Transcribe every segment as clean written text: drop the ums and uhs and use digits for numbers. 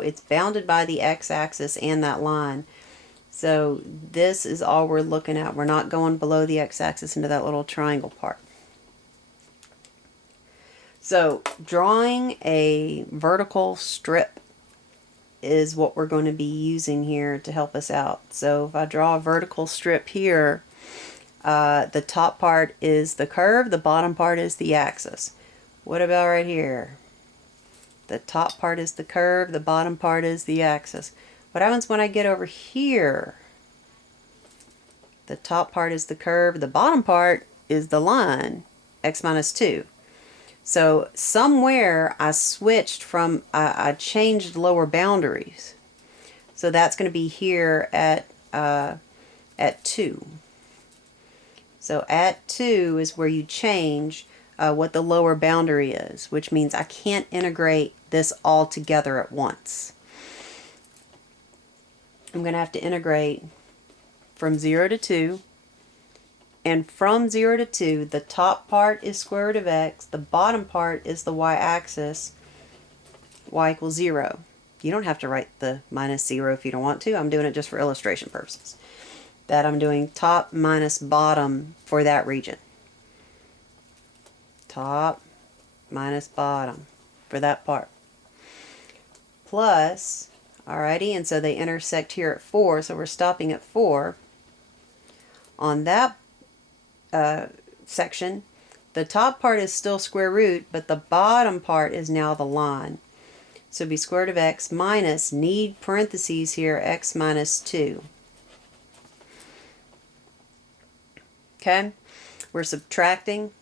it's bounded by the x-axis and that line. So this is all we're looking at. We're not going below the x-axis into that little triangle part. So drawing a vertical strip is what we're going to be using here to help us out. So if I draw a vertical strip here, the top part is the curve, the bottom part is the axis. What about right here? The top part is the curve, the bottom part is the axis. What happens when I get over here? The top part is the curve, the bottom part is the line, x minus 2. So somewhere I switched from, I changed lower boundaries. So that's going to be here at 2. So at 2 is where you change what the lower boundary is, which means I can't integrate this all together at once. I'm going to have to integrate from 0 to 2, and from 0 to 2, the top part is square root of x, the bottom part is the y-axis, y equals 0. You don't have to write the minus 0 if you don't want to. I'm doing it just for illustration purposes. That I'm doing top minus bottom for that region. Top minus bottom for that part. Plus, alrighty, and so they intersect here at 4, so we're stopping at 4. On that section, the top part is still square root, but the bottom part is now the line. So it'd be square root of x minus, need parentheses here, x minus 2. Okay, we're subtracting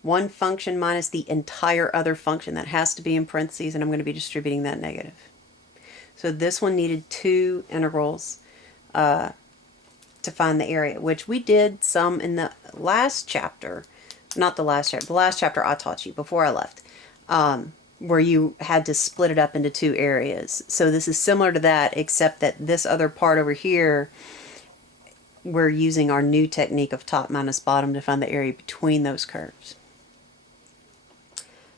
one function minus the entire other function. That has to be in parentheses, and I'm going to be distributing that negative. So this one needed 2 integrals to find the area, which we did some in the last chapter. Not the last chapter, the last chapter I taught you before I left, where you had to split it up into 2 areas. So this is similar to that, except that this other part over here, we're using our new technique of top minus bottom to find the area between those curves.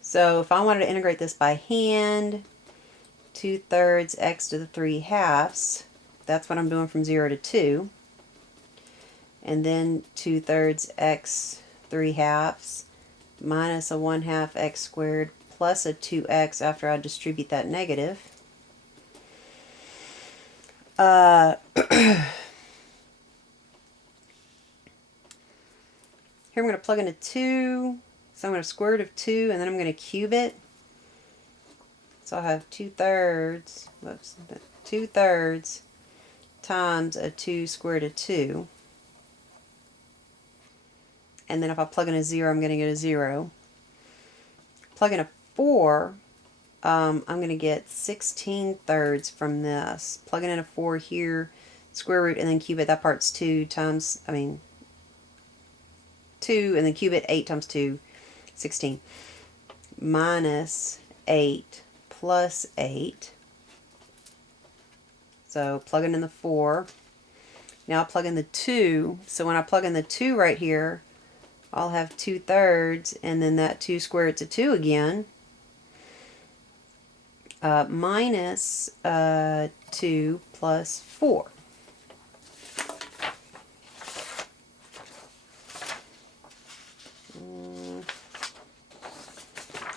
So if I wanted to integrate this by hand, 2/3 x to the 3/2, that's what I'm doing from 0 to 2. And then 2/3 x 3/2 minus a 1/2 x squared plus a 2x after I distribute that negative. Here I'm going to plug in a 2, so I'm going to square root of 2, and then I'm going to cube it. So I'll have 2/3, whoops, 2/3 times a 2 squared root of 2. And then if I plug in a 0, I'm going to get a 0. Plug in a 4, I'm going to get 16/3 from this. Plugging in a 4 here, square root, and then cube it. That part's 2 times, 2, and then cube it, 8 times 2, 16. Minus 8 plus 8. So plugging in the 4. Now I plug in the 2. So when I plug in the 2 right here, I'll have 2/3, and then that 2 square root to 2 again. Minus 2 plus 4.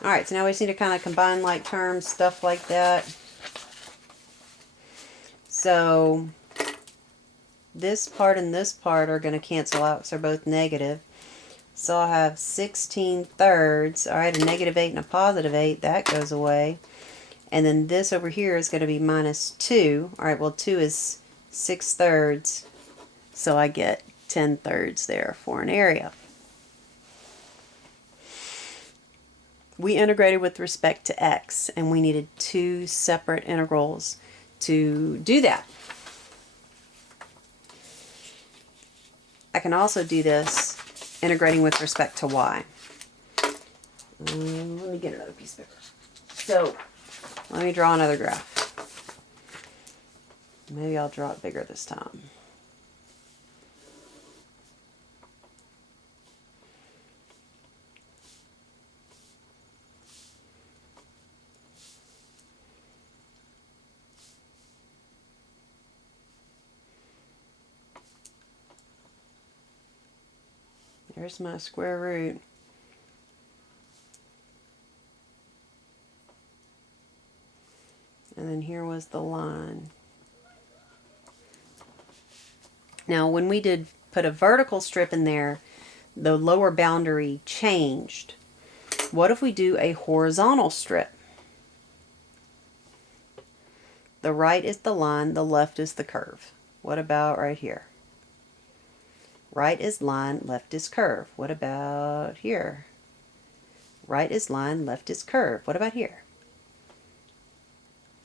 Alright, so now we just need to kind of combine like terms, stuff like that. So this part and this part are going to cancel out because they're both negative. So I'll have 16/3. Alright, a negative 8 and a positive 8, that goes away. And then this over here is going to be minus 2. Alright, well 2 is 6/3. So I get 10/3 there for an area. We integrated with respect to x, and we needed 2 separate integrals to do that. I can also do this integrating with respect to y. Let me get another piece of paper. So let me draw another graph. Maybe I'll draw it bigger this time. there's my square root. And then here was the line. Now when we did put a vertical strip in there, the lower boundary changed. What if we do a horizontal strip? The right is the line, the left is the curve. What about right here? Right is line, left is curve. What about here? Right is line, left is curve. What about here?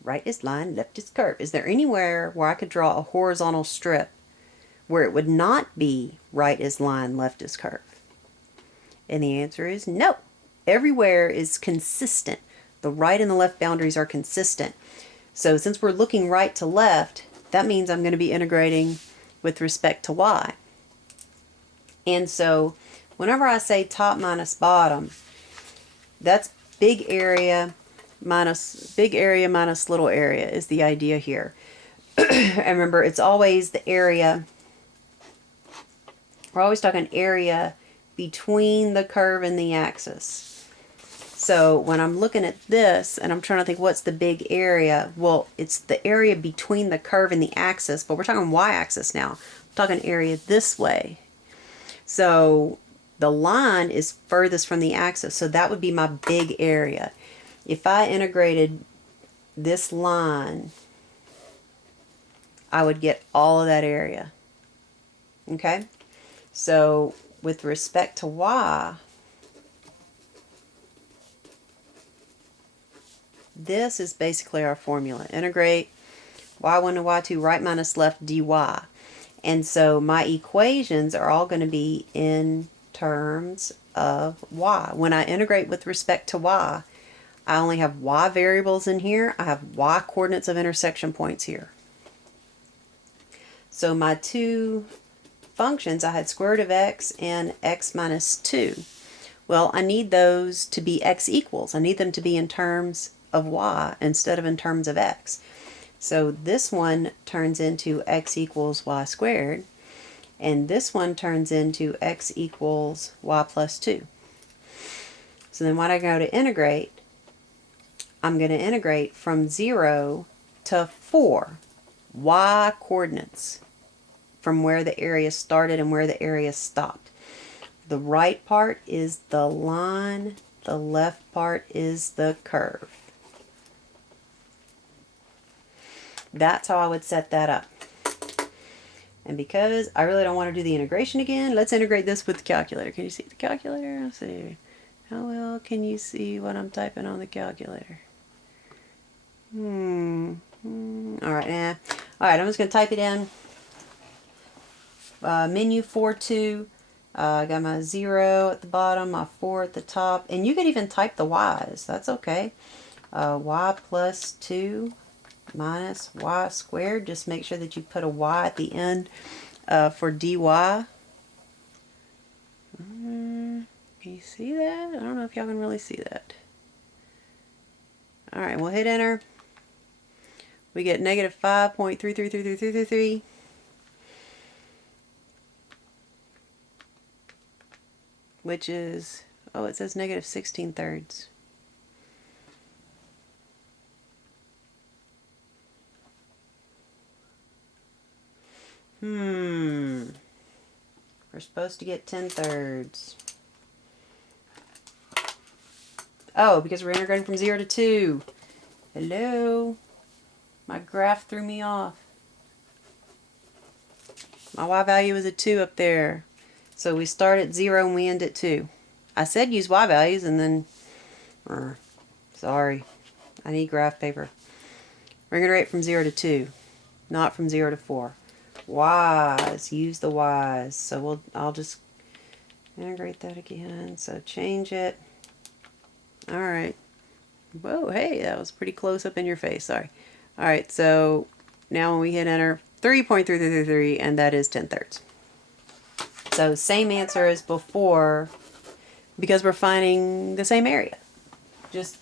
Right is line, left is curve. Is there anywhere where I could draw a horizontal strip where it would not be right is line, left is curve? And the answer is no. Everywhere is consistent. The right and the left boundaries are consistent. So since we're looking right to left, that means I'm going to be integrating with respect to y. And so whenever I say top minus bottom, that's big area minus little area is the idea here. And remember, it's always the area. We're always talking area between the curve and the axis. So when I'm looking at this and I'm trying to think what's the big area, well, it's the area between the curve and the axis, but we're talking y-axis now. I'm talking area this way. So the line is furthest from the axis, so that would be my big area. If I integrated this line, I would get all of that area. Okay? So with respect to y, this is basically our formula. Integrate y1 to y2, right minus left dy. And so my equations are all going to be in terms of y. When I integrate with respect to y, I only have y variables in here. I have y coordinates of intersection points here. So my two functions, I had square root of x and x minus 2. Well, I need those to be x equals. I need them to be in terms of y instead of in terms of x. So this one turns into x equals y squared, and this one turns into x equals y plus 2. So then when I go to integrate, I'm going to integrate from 0 to 4 y coordinates from where the area started and where the area stopped. The right part is the line, the left part is the curve. That's how I would set that up. And because I really don't want to do the integration again, let's integrate this with the calculator. Can you see the calculator? Let's see. How well can you see what I'm typing on the calculator? Alright, Alright, I'm just going to type it in. Menu 4-2. I got my 0 at the bottom, my 4 at the top. And you could even type the y's. That's okay. Y plus 2 minus y squared. Just make sure that you put a y at the end for dy. Can you see that? I don't know if y'all can really see that. Alright, we'll hit enter. We get negative 5.333333. Which is, oh, it says negative 16/3. We're supposed to get 10/3. Oh, because we're integrating from 0 to 2. Hello? My graph threw me off. My y value is a 2 up there. So we start at 0 and we end at 2. I said use y values and then, sorry, I need graph paper. We're going to rate from 0 to 2, not from 0 to 4. Y's, use the y's. So I'll just integrate that again. So change it. Alright. Whoa, hey, that was pretty close up in your face, sorry. Alright, so now when we hit enter, 3.3333, and that is 10/3. So same answer as before, because we're finding the same area, just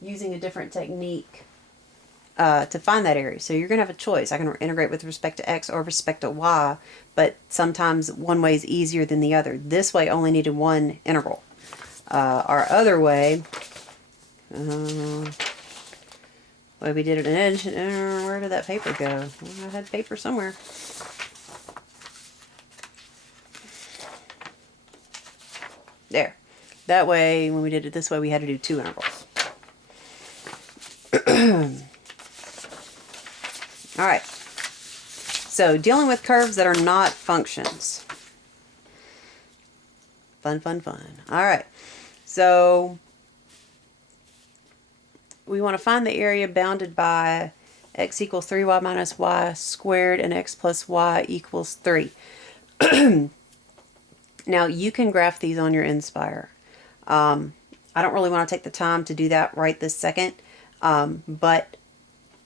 using a different technique to find that area. So you're going to have a choice. I can integrate with respect to x or respect to y, but sometimes one way is easier than the other. This way only needed one integral. Our other way, way we did it in edge, where did that paper go? Well, I had paper somewhere. There. That way, when we did it this way, we had to do 2 integrals. All right. So, dealing with curves that are not functions. Fun, fun, fun. All right. So, we want to find the area bounded by x equals 3y minus y squared and x plus y equals 3. Now, you can graph these on your Inspire. I don't really want to take the time to do that right this second, but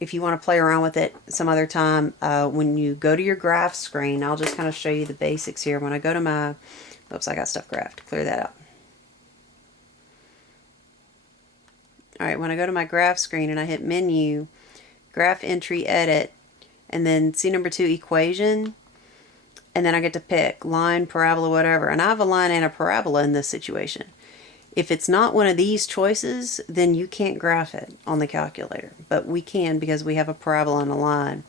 if you want to play around with it some other time, when you go to your graph screen, I'll just kind of show you the basics here. When I go to my, oops, I got stuff graphed. Clear that out. All right, when I go to my graph screen and I hit menu, graph entry, edit, and then see number 2, equation, and then I get to pick line, parabola, whatever. And I have a line and a parabola in this situation. If it's not one of these choices, then you can't graph it on the calculator. But we can because we have a parabola and a line.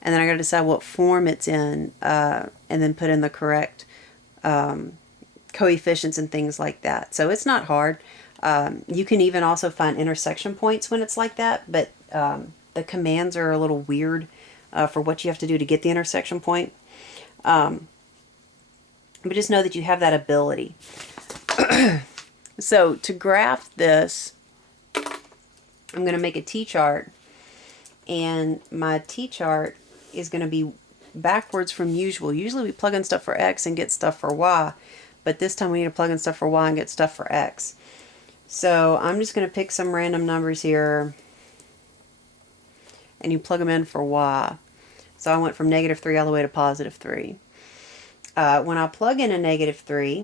And then I got to decide what form it's in, and then put in the correct coefficients and things like that. So it's not hard. You can even also find intersection points when it's like that, but the commands are a little weird for what you have to do to get the intersection point. But just know that you have that ability. So to graph this, I'm going to make a T-chart, and my T-chart is going to be backwards from usual. Usually we plug in stuff for X and get stuff for Y, but this time we need to plug in stuff for Y and get stuff for X. So I'm just going to pick some random numbers here, and you plug them in for Y. So I went from -3 all the way to +3. When I plug in a -3,